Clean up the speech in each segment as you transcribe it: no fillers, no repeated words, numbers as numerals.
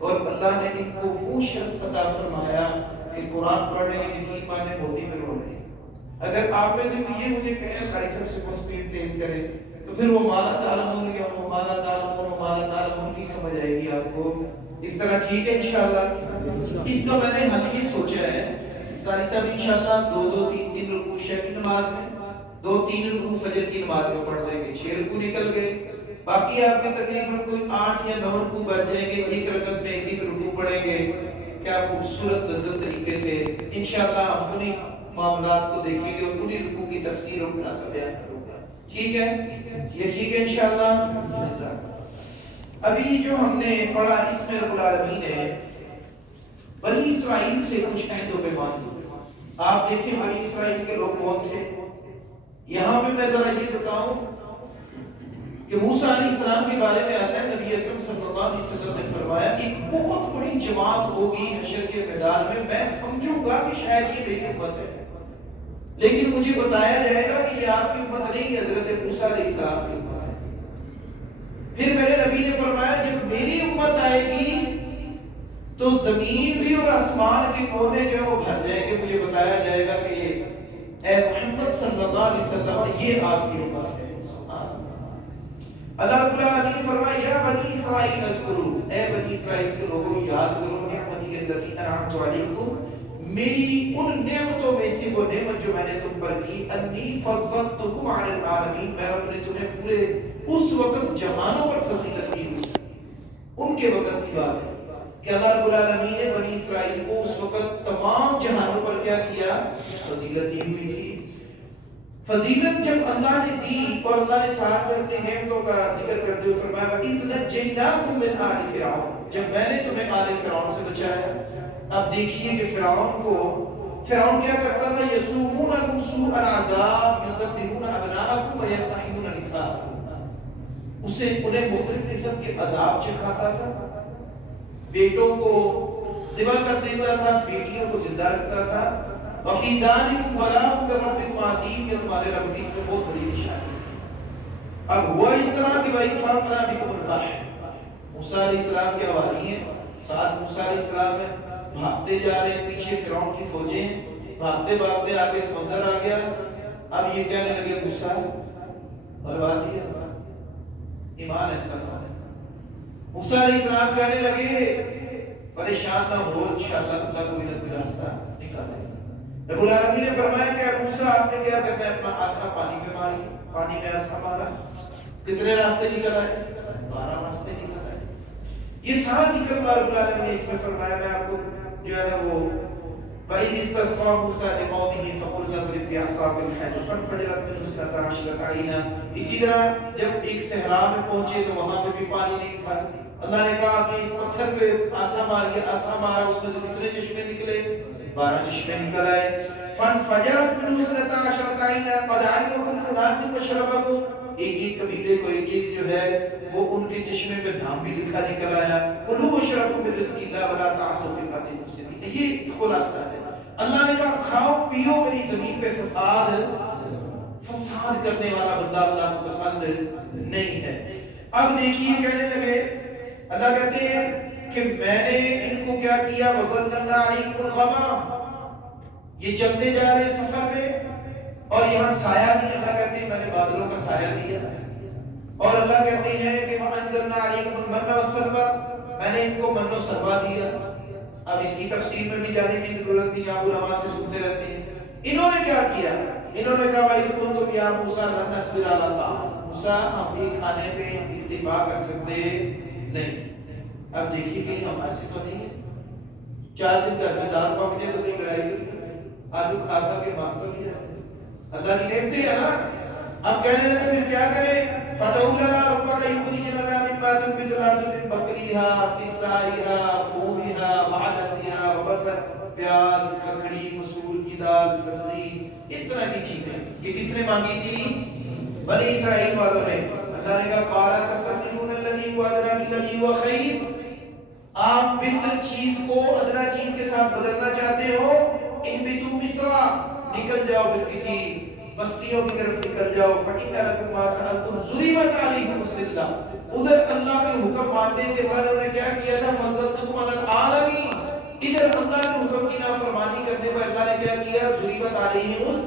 اور اللہ نے ان کو وہ شرف عطا فرمایا کہ قرآن پڑھنے یقین مانے موتی میں رو رہے ہیں۔ اگر آپ میں سے کوئی یہ مجھے کہے بھائی صاحب سے سپیڈ تیز کرے تو پھر وہ مالا تعلمون یا وہ مالا تعلمون مالا تعلمون کی سمجھ آئے گی آپ کو۔ اس طرح ٹھیک ہے انشاءاللہ۔ اس کا میں نے حل یہ سوچا ہے قاری صاحب انشاءاللہ دو دو تین تین رکوع شب کی نماز میں، دو تین رکوع فجر کی نماز میں پڑھ دیں گے، 6 رکوع نکل گئے، باقی آپ کے تقریباً کوئی 8 یا 9 رکوع بچ جائیں گے، ایک رکعت میں ایک رکوع پڑھیں گے۔ کیا خوبصورت لذت طریقے سے انشاءاللہ ہم انہی معاملات کو دیکھیں گے اور انہی رکوع کی تفسیر اور خلاصہ بیان کروں گا، ٹھیک ہے؟ یہ ٹھیک ہے انشاءاللہ۔ ابھی جو ہم نے پڑھا اس میں رب العالمین نے بنی اسرائیل سے کچھ عہد و پیمان۔ آپ دیکھیں بنی اسرائیل کے لوگ کون تھے۔ یہاں پہ میں ذرا یہ بتاؤں کہ موسیٰ علیہ السلام کے بارے میں آتا ہے نبی اکرم صلی اللہ علیہ وسلم نے فرمایا کہ بہت بڑی جماعت ہوگی حشر کے میدان میں سمجھوں گا کہ شاید یہ میری امت ہے، لیکن مجھے بتایا جائے گا کہ یہ آپ کی امت نہیں، حضرت موسیٰ علیہ السلام کی امت ہے۔ پھر میرے نبی نے فرمایا جب میری امت آئے گی تو زمین بھی اور آسمان کے کونے جو وہ بھر جائیں گے، مجھے بتایا جائے گا کہ اے محمد صلی اللہ علیہ وسلم یہ آپ کی امت ہے۔ اللہ رب العالمین نے فرمایا یا بنی اسرائیل اذکروا، اے بنی اسرائیل کے لوگوں یاد کرو نعمتی التي انعمت علیکم، میری ان نعمتوں میں سے وہ نعمت جو میں نے تم پر کی، انی فضلتکم علی العالمین، میں رب نے تمہیں پورے اس وقت جہانوں پر فضیلت دی ہوئی۔ ان کے وقت کی بات ہے کہ اللہ رب العالمین نے بنی اسرائیل کو اس وقت تمام جہانوں پر کیا کیا؟ فضیلت دی ہوئی تھی۔ فضیلت جب اللہ نے دی اور اللہ نے ساتھ میں اپنی نعمتوں کا ذکر کرتے ہوئے فرمایا وَإِذْ نَجَّيْنَاكُمْ مِنْ آلِ فِرْعَوْنَ، جب میں نے تمہیں آل فرعون سے بچایا۔ اب دیکھیے کہ فرعون کیا کرتا تھا؟ يَسُومُونَكُمْ سُوءَ الْعَذَابِ يُذَبِّحُونَ أَبْنَاءَكُمْ وَيَسْتَحْيُونَ نِسَاءَكُمْ، اسے انہیں مختلف قسم کے عذاب چکھاتا تھا، بیٹوں کو ذبح کر دیتا تھا، بیٹیوں کو زندہ رکھتا تھا۔ وفی ذالکم بلاء من ربکم عظیم، یہ تمہارے رب کی اس میں بہت بڑی نشانی ہے۔ اب ہوا اس طرح کہ وَإِذْ فَرَقْنَا بِكُمُ الْبَحْرَ، موسیٰ علیہ السلام کے حوالی ہیں، ساتھ موسیٰ علیہ السلام ہیں، بھاگتے جا رہے ہیں، پیچھے فرعون کی فوجیں ہیں، بھاگتے بھاگتے آگے سمندر آ گیا۔ اب یہ کہنے لگے موسیٰ بربادی ہے، ایمان ایسا تھا۔ موسیٰ علیہ السلام کہنے لگے پریشان نہ ہو، انشاءاللہ اللہ کوئی نہ کوئی راستہ نکالے۔ رب العالمین نے فرمایا کہ موسیٰ آپ نے کیا کرنا ہے؟ اپنا آسا پانی میں ماری، پانی میں آسا مارا، کتنے راستے نکل آئے؟ 12 راستے نکل آئے۔ یہ سارا ذکر رب العالمین نے اس میں فرمایا۔ میں آپ کو جو ہے نا وہ وَإِذِ اسْتَسْقَىٰ مُوسَىٰ لِقَوْمِهِ فَقُلْنَا اضْرِب بِّعَصَاكَ الْحَجَرَ فَانْفَجَرَتْ مِنْهُ اثْنَتَا عَشْرَةَ عَيْنًا۔ اسی طرح جب ایک صحرا میں پہنچے تو وہاں پہ بھی پانی نہیں تھا، اللہ نے کہا کہ اس پتھر پہ آسا ماریے، آسا مارا، اس میں سے کتنے چشمے نکلے؟ 12 چشمے نکل آئے۔ فَانْفَجَرَتْ مِنْهُ اثْنَتَا عَشْرَةَ عَيْنًا قَدْ عَلِمَ كُلُّ أُنَاسٍ مَشْرَبَهُمْ، ایک ایک قبیلے کو ایک ایک جو ہے وہ ان کے چشمے پہ نام بھی لکھا نکل آیا۔ کُلُوا وَاشْرَبُوا مِن رِزْقِ اللَّهِ وَلَا تَعْثَوْا فِي الْأَرْضِ مُفْسِدِينَ، یہ خلاصہ ہے۔ اللہ نے کہا کھاؤ پیو، میری زمین پہ فساد کرنے والا بندہ اللہ کو پسند نہیں ہے۔ اب دیکھیے کہنے لگے، اللہ کہتے ہیں کہ میں نے ان کو کیا کیا؟ وَظَلَّلْنَا عَلَيْكُمُ الْغَمَامَ، یہ چلتے جا رہے سفر میں اور یہاں سایہ نہیں، اللہ کہتے ہیں میں نے بادلوں کا سایہ دیا۔ اور اللہ کہتے ہیں کہ وَأَنزَلْنَا عَلَيْكُمُ الْمَنَّ وَالسَّلْوَىٰ، میں نے ان کو من و سلویٰ دیا۔ اب اس کی تفسیر میں بھی جانے کی ضرورت نہیں، آپ علماء سے سنتے رہتے ہیں۔ انہوں نے کیا کیا؟ انہوں نے کہا وَإِذْ قُلْتُمْ يَا مُوسَىٰ لَن نَّصْبِرَ عَلَىٰ طَعَامٍ، موسیٰ ہم ایک کھانے پہ اکتفا کر سکتے نہیں۔ اب دیکھیے کہیں ہمارے سے تو نہیں ہے، 4 دن گھر میں دال پک جائے تو کہیں لڑائی ہوئی، آلو کھاتا کے مانگ تو نہیں جاتے، اللہ کی نعمتیں ہے نا۔ اب کہنے لگے پھر کیا کریں؟ فَادْعُ لَنَا رَبَّكَ يُخْرِجْ لَنَا مِمَّا تُنبِتُ الْأَرْضُ مِن بَقْلِهَا قِثَّائِهَا فُومِهَا وَعَدَسِهَا وَبَصَلٍ، پیاز، ککڑی، مسور کی دال، سبزی، اس طرح کی چیزیں یہ کس نے مانگی تھی؟ بنی اسرائیل والوں نے۔ اللہ نے کہا قَالَ تَسْتَبْدِلُونَ الَّذِي هُوَ أَدْنَىٰ بِالَّذِي هُوَ خَيْرٌ، آپ بہتر چیز کو ادنا چیز کے ساتھ بدلنا چاہتے ہو؟ اهْبِطُوا مِصْرَ، نکل جاؤ پھر کسی بستیوں کی طرف نکل جاؤ۔ فَإِنَّ لَكُم مَّا سَأَلْتُمْ ضُرِبَتْ عَلَيْكُمُ الذِّلَّةُ، ادھر اللہ کے حکم ماننے سے اللہ نے کیا کیا تھا؟ فَضَلْتُكُمْ دیگر اللہ کے حکم کی نافرمانی کرنے پر اللہ نے کیا کیا؟ ضریبت علیہم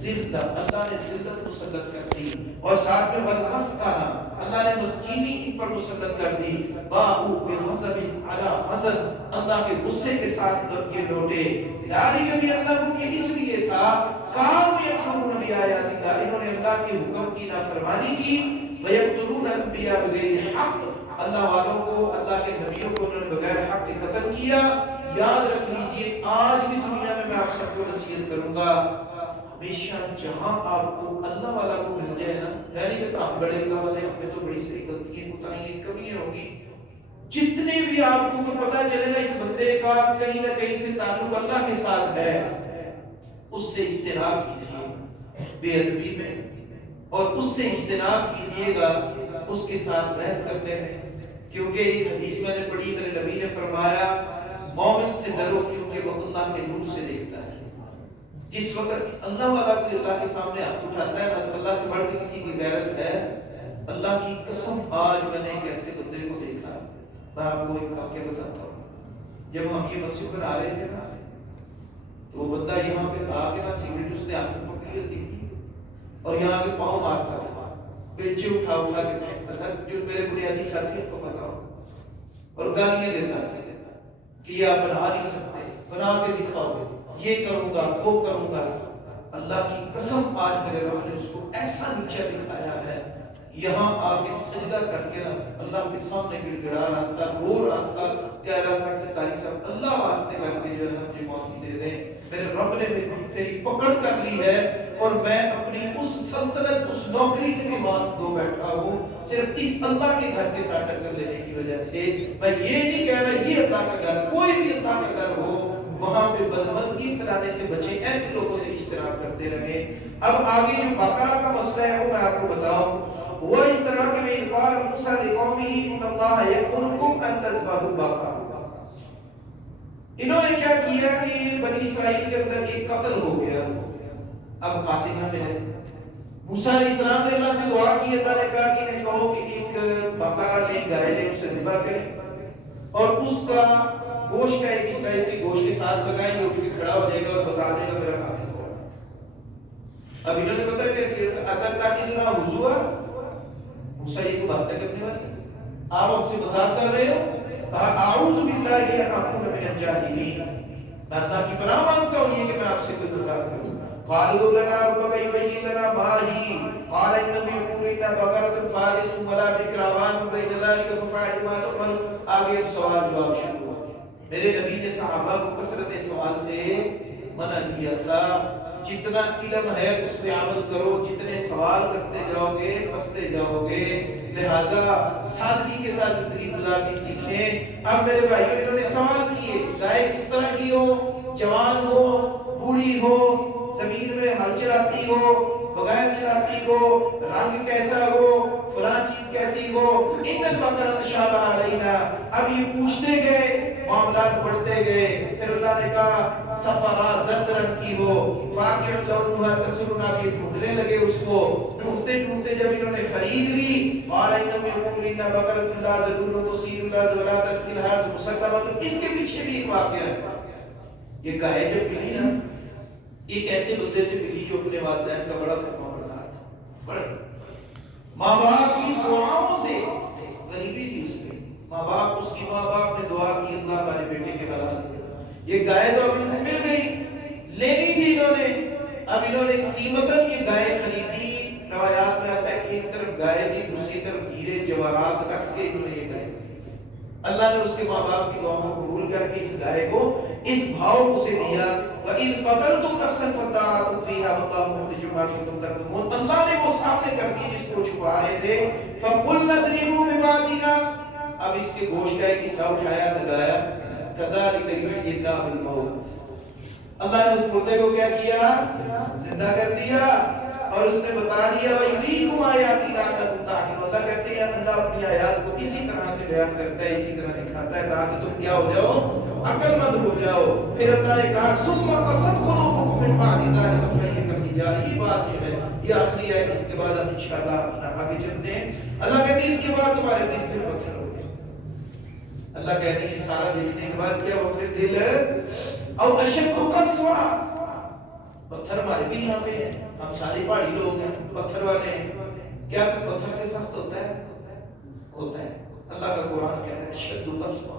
ذلت، اللہ نے ذلت مسلط کر دی، اور ساتھ میں والمسکنہ، اللہ نے مسکینی ان پر مسلط کر دی، باءوا بغضب علی غضب، اللہ کے غصے کے ساتھ یہ لوٹے، ذالک بأنہم، یہ اس لیے تھا کانوا یکفرون بآیات اللہ، انہوں نے اللہ کے حکم کی نافرمانی کی، ویقتلون الانبیاء بغیر حق، اللہ والوں کو، اللہ کے نبیوں کو انہوں نے بغیر حق کے قتل کیا۔ یاد رکھ لیجئے آج بھی دنیا میں آپ سب کو نصیحت کروں گا، ہمیشہ جہاں آپ کو اللہ والا کو مل جائے نا، یعنی کہ آپ بڑے اللہ والے، ہم میں تو بڑی سی غلطیاں کوتاہیاں کمیاں ہوگی، جتنے بھی آپ کو پتہ چلے نا اس بندے کا کہیں نہ کہیں سے تعلق اللہ کے ساتھ ہے، اس سے اجتناب کیجیے بے ادبی میں، اور اس سے اجتناب کیجیے گا اس کے ساتھ بحث کرتے ہیں، کیونکہ ایک حدیث میں نے پڑھی، میرے نبی نے فرمایا مومن سے ڈرو کیونکہ وہ اللہ کے نور سے دیکھتا ہے۔ جس وقت اللہ والا کوئی اللہ کے سامنے ہاتھ اٹھاتا ہے نا، تو اللہ سے بڑھ کے کسی کی غیرت ہے؟ اللہ کی قسم آج میں نے ایک ایسے بندے کو دیکھا، میں آپ کو ایک واقعہ بتاتا ہوں۔ جب ہم یہ مسجد پر آ رہے تھے نا، تو وہ بندہ یہاں پہ آ کے نا سگریٹ اس نے ہاتھ میں پکڑی ہوتی تھی اور یہاں کے پاؤں مارتا تھا، پیچھے اٹھا اٹھا کے پھینکتا تھا، جو میرے بنیادی ساتھی کو پتا ہو، اور گالیاں دیتا تھا کہ یہ آپ بنا نہیں سکتے، بنا کے دکھاؤ، یہ کروں گا وہ کروں گا۔ اللہ کی قسم آج میرے رب نے اس کو ایسا نیچا دکھایا ہے، یہاں آ کے سجدہ کر کے اللہ کے سامنے گڑ گڑا رہا تھا، رو رہا تھا، کہہ رہا تھا کہ قاری صاحب اللہ واسطے کر کے جو ہے مجھے معافی دے دیں، میرے رب نے میری پکڑ کر لی ہے اور میں اپنی اس سلطنت، اس نوکری سے بھی بات دو بیٹھا ہوں صرف اس اللہ کے گھر کے ساتھ ٹکر لینے کی وجہ سے۔ میں یہ نہیں کہہ رہا یہ اللہ کا گھر، کوئی بھی اللہ کا گھر ہو وہاں پہ بدمزگی پھیلانے سے بچیں، ایسے لوگوں سے اجتناب کرتے رہیں۔ اب آگے جو بقرہ کا مسئلہ ہے وہ میں آپ کو بتاؤں، وہ اس طرح کہ میں اقبال موسیٰ لقومہ ان اللہ یقولکم ان تذبحوا بقرہ، انہوں نے کیا کیا کہ بنی اسرائیل کے اندر ایک قتل ہو گیا، اب قاتل نہ ملے، موسیٰ علیہ السلام نے اللہ سے دعا کی، اللہ نے کہا کہ انہیں کہو کہ ایک بقرہ لے گائے لے اسے ذبح کریں اور اس کا گوشت کا ایک حصہ اس کے گوشت کے ساتھ لگائیں گے، اٹھ کے کھڑا ہو جائے گا اور بتا دے گا میرا قاتل کون ہے۔ اب انہوں نے بتایا کہ اگر تاکہ نہ حضور موسیٰ یہ کو بات کرنے والی آپ ہم سے مذاق کر رہے ہو، کہا اعوذ باللہ ان اکون من الجاہلین، میں اللہ کی پناہ مانگتا ہوں یہ کہ میں آپ سے کوئی مذاق کروں۔ قالوا لنا ربك يبين لنا ما هي قال انه يقول ان بقرة فارس ولا بكر عوان بين ذلك ففعل ما تؤمر۔ آگے سوال جواب شروع ہوا، میرے نبی نے صحابہ کو کثرت سوال سے منع کیا تھا، جتنا علم ہے اس پہ عمل کرو، جتنے سوال کرتے جاؤ گے پستے جاؤ گے، لہذا سادگی کے ساتھ زندگی گزارنی سیکھیں۔ اب میرے بھائیوں انہوں نے سوال کیے، گائے کس طرح کی ہو، جوان ہو، بوڑھی ہو، زمین میں ہل چلاتی ہو، بغیر چلاتی ہو، رنگ کیسا ہو، فلاں چیز کیسی ہو، ان البقرۃ تشابہ علینا۔ اب یہ پوچھتے گئے، معاملات بڑھتے گئے، پھر اللہ نے کہا صفرا زرد رنگ کی ہو، فاقع لونھا تسرنا، کے ڈھونڈنے لگے اس کو، ڈھونڈتے ڈھونڈتے جب انہوں نے خرید لی، قال انہم یقولون ان بقرۃ لا تذل تثیر الارض ولا تسقی الحرث مسلمۃ۔ اس کے پیچھے بھی ایک واقعہ ہے، یہ گائے جو ملی نا، ایک ایسے بندے سے ملی جو اپنے والدین کا بڑا فرما بردار تھا، بڑا ماں باپ کی دعاؤں سے، غریبی تھی اس میں، ماں باپ، اس کی ماں باپ نے دعا کی اللہ ہمارے بیٹے کے حلال دے۔ یہ گائے تو اب انہوں نے مل گئی، لینی تھی انہوں نے، اب انہوں نے قیمتاً یہ گائے خریدی۔ روایات میں آتا ہے کہ ایک طرف گائے دی، دوسری طرف ہیرے جواہرات رکھ کے انہوں نے یہ گائے، اللہ نے اس کے ماں باپ کی دعاؤں کو قبول کر کے اس گائے کو اس بھاؤ اسے دیا۔ وَإِذْ قَتَلْتُمْ نَفْسًا فَادَّارَأْتُمْ فِيهَا وَاللَّهُ مُخْرِجٌ مَا كُنتُمْ تَكْتُمُونَ۔ اللہ نے وہ سامنے کر دی جس کو چھپا رہے تھے، فَقُلْنَا اضْرِبُوا بِبَعْضِهَا، اب اس کے گوشت کا ایک حصہ اٹھایا لگایا، كَذَلِكَ يُحْيِي اللَّهُ الْمَوْتَى، اللہ نے اس مردے کو کیا کیا، زندہ کر دیا، اور اس نے بتا دیا وَيُرِيكُمْ آيَاتِهِ لَعَلَّكُمْ تَعْقِلُونَ۔ اللہ کہتے ہیں اللہ اپنی آیات کو اسی طرح سے بیان کرتا ہے، اسی طرح دکھاتا ہے تاکہ تم کیا ہو جاؤ، عقل مند ہو جاؤ۔ پھر اللہ نے کہا ثُمَّ قَسَتْ قُلُوبُكُم مِّن بَعْدِ ذَلِكَ فَهِيَ كَالْحِجَارَةِ۔ یہ بات جو ہے یہ آخری ہے، اس کے بعد ہم انشاءاللہ آگے چلتے ہیں۔ اللہ کہتے ہیں اس کے بعد تمہارے دل پھر پتھر ہو گئے۔ اللہ کہہ رہے ہیں سارا دیکھنے کے بعد کیا ہو پھر دل او اشد قسوہ، پتھر ہمارے بھی یہاں پہ ہیں، ہم سارے پہاڑی لوگ ہیں، پتھر والے ہیں، کیا پتھر سے سخت ہوتا ہے؟ ہوتا ہے۔ اللہ کا قرآن کہہ رہا ہے اشد قسوہ،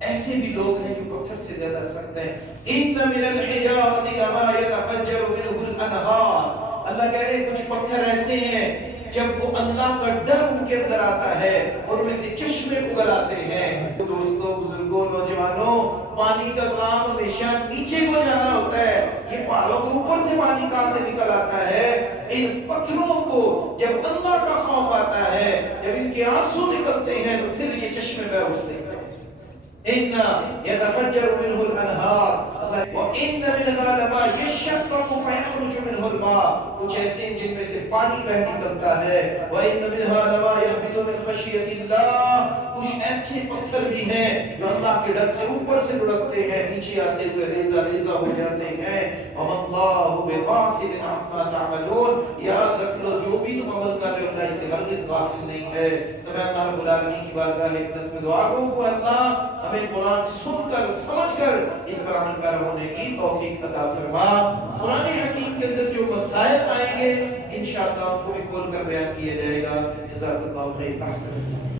ایسے بھی لوگ ہیں جو پتھر سے زیادہ سخت ہیں۔ ان من الحجارۃ لما يتفجر منه الانہار، اللہ کہہ رہے ہیں کچھ پتھر ایسے ہیں جب وہ اللہ کا ڈر ان کے اندر آتا ہے اور ان میں سے چشمے اگل آتے ہیں۔ دوستوں، بزرگوں، نوجوانوں، پانی کا کام ہمیشہ نیچے کو جانا ہوتا ہے، یہ پہاڑوں کے اوپر سے پانی کہاں سے نکل آتا ہے؟ ان پتھروں کو جب اللہ کا خوف آتا ہے، جب ان کے آنسو نکلتے ہیں تو پھر یہ چشمے بہ اٹھتے ہیں۔ ان يتفجر منه الانہار وان منها لما يشقق فيخرج منه الماء، کچھ ایسے جن میں سے پانی بہ نکلتا ہے۔ وان منها لما يهبط من خشية الله، کچھ ایسے پتھر بھی ہیں جو اللہ کے ڈر سے اوپر سے لڑکتے ہیں، نیچے آتے ہوئے ریزہ ریزہ ہو جاتے ہیں۔ وما الله بغافل عما تعملون، یاد رکھ لو جو بھی تم عمل کر رہے ہو اللہ اس سے ہرگز غافل نہیں ہے۔ تو میں اللہ رب العالمین کی بارگاہ میں اقدس میں دعا کروں کہ اللہ ہمیں قرآن سن کر سمجھ کر اس پر عمل پیرا ہونے کی توفیق عطا فرما۔ قرآن حکیم کے اندر جو مسائل آئیں گے انشاءاللہ ان کو بھی کھول کر بیان کیا جائے گا۔ جزاک اللہ خیر۔